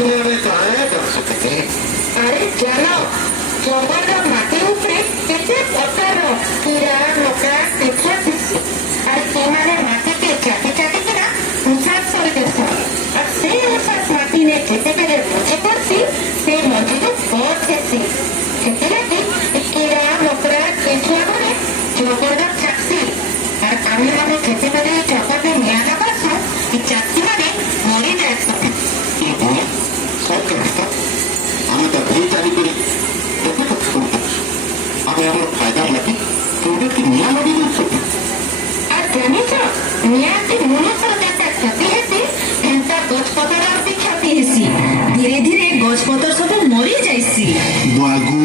কিভাবে পায় দশ থেকে? আরে জানো, জঙ্গলର ମାଟି ଉପରେ କେତେ ପ୍ରକାର କୀଡ଼ା ମକା ଦେଖିଆସିଛି। আর ସେମାନେ ମାଟିকে ଚାଟି ଚାଟିକିନା ଉଚ୍ଛାସ କରିଦେଉଛନ୍ତି। আর ସେ ଉଚ୍ଛାସ ମାଟିରେ ଯେତେବେଳେ ମଞ୍ଜି ପଡୁଛି ସେ ମଞ୍ଜିରୁ ଗଛ ହେସି। ସେଥିଲାଗି କୀଡ଼ା ମକଡ଼ା କେଞ୍ଚୁଆ ମାନେ ଜଙ୍ଗଲର ଚାଷୀ। আর ଆମେମାନେ ଯେତେବେଳେ ଜଙ୍ଗଲରେ ନିଆଁ ଲଗାଉଛୁ ଏ ଚାଷୀମାନେ ମରିଯାଉଛନ୍ତି। ଆମେ ତ ଭେଇ ଚାଲିକରି କେତେ କଥା କରୁଛୁ। ଆମେ ଆମର ଫାଇଦା ଲାଗି କେଉଁଠି ନିଆଁ ଲଗେଇ ଦେଉଛୁ। আর জানিছ নিয়াঁতি মনুষ্যর যেটা ক্ষতি হেসি এন্তা গছপতর বি ক্ষতি হেসি। ধীরে ধীরে গছপতর সব মরি যাইছি। বাগু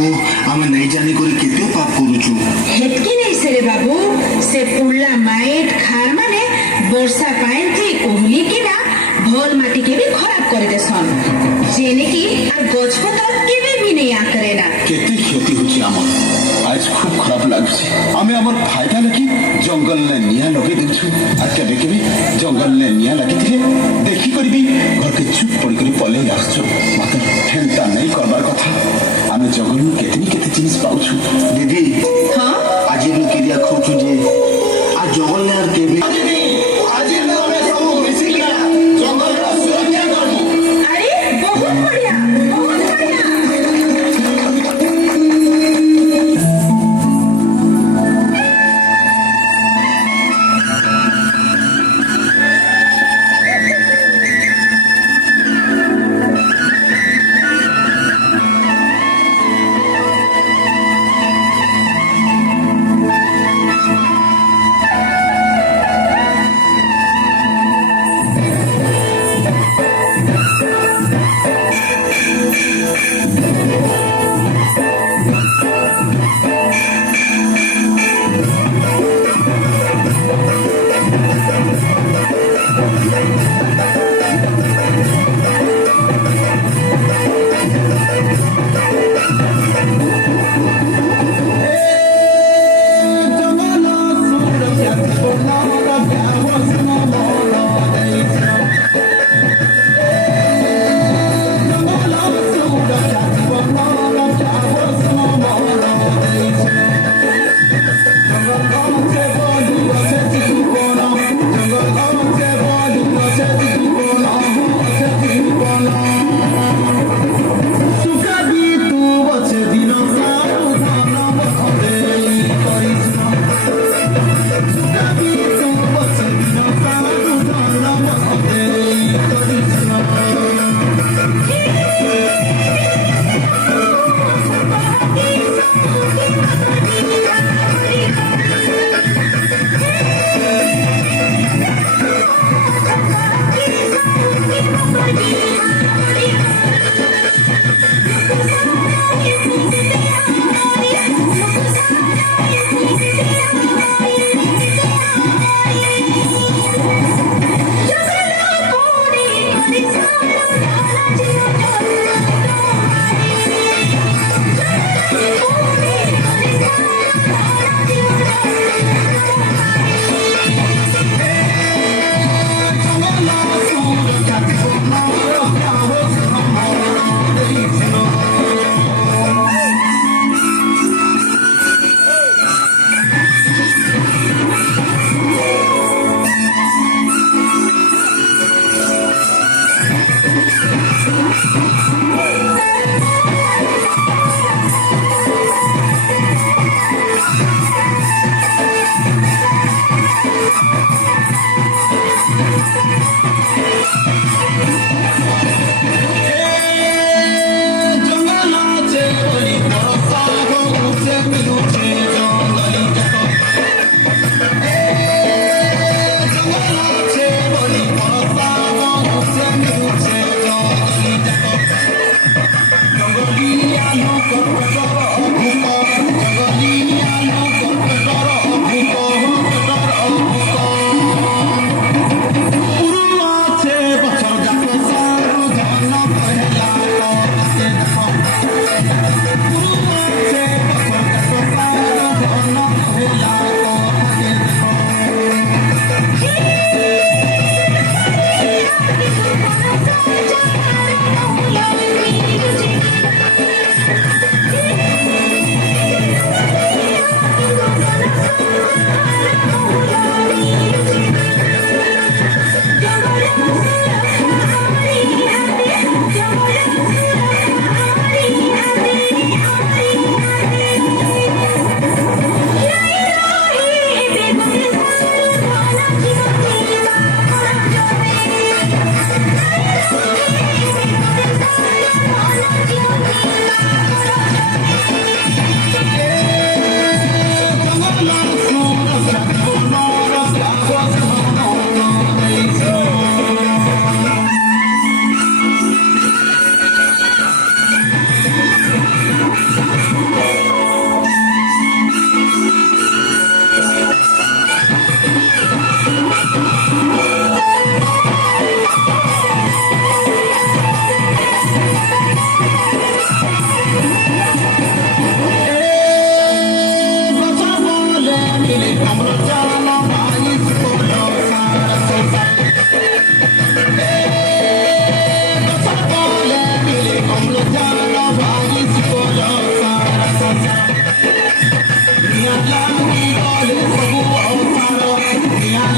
আমি নাই জানি করে কেতে পাপ করুছু। হেতকি নেই সেরে বাবু, সে পুল্লা মাইট খার মানে বর্ষা পাইনথি ওহলি কিনা ভল মাটিকে বি খরাপ করে দেসন। যেনে কি আর গছপতর কেবে বি নেই আঁকড়ে না। কেতে ক্ষতি হচ্ছে আমার। আজ খুব খারাপ লাগছে। আমি আমার ফায়দা লাগি জঙ্গল নিয়া লগাই দেছু। আর কেবে কেবে জঙ্গল নিয়া লাগি দিলে দেখি করবি ঘরকে চুপ পড়ি করে পলাই আসছো। মাত্র হেনতা নাই করবার কথা। আমি জঙ্গল কেতে কেতে জিনিস পাউছু। দিদি হ্যাঁ আজি কেরিয়া খাউছু যে আর জঙ্গল আর কেবে আরে বহুত বড়িয়া বহুত বড়িয়া।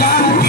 ଲାଗି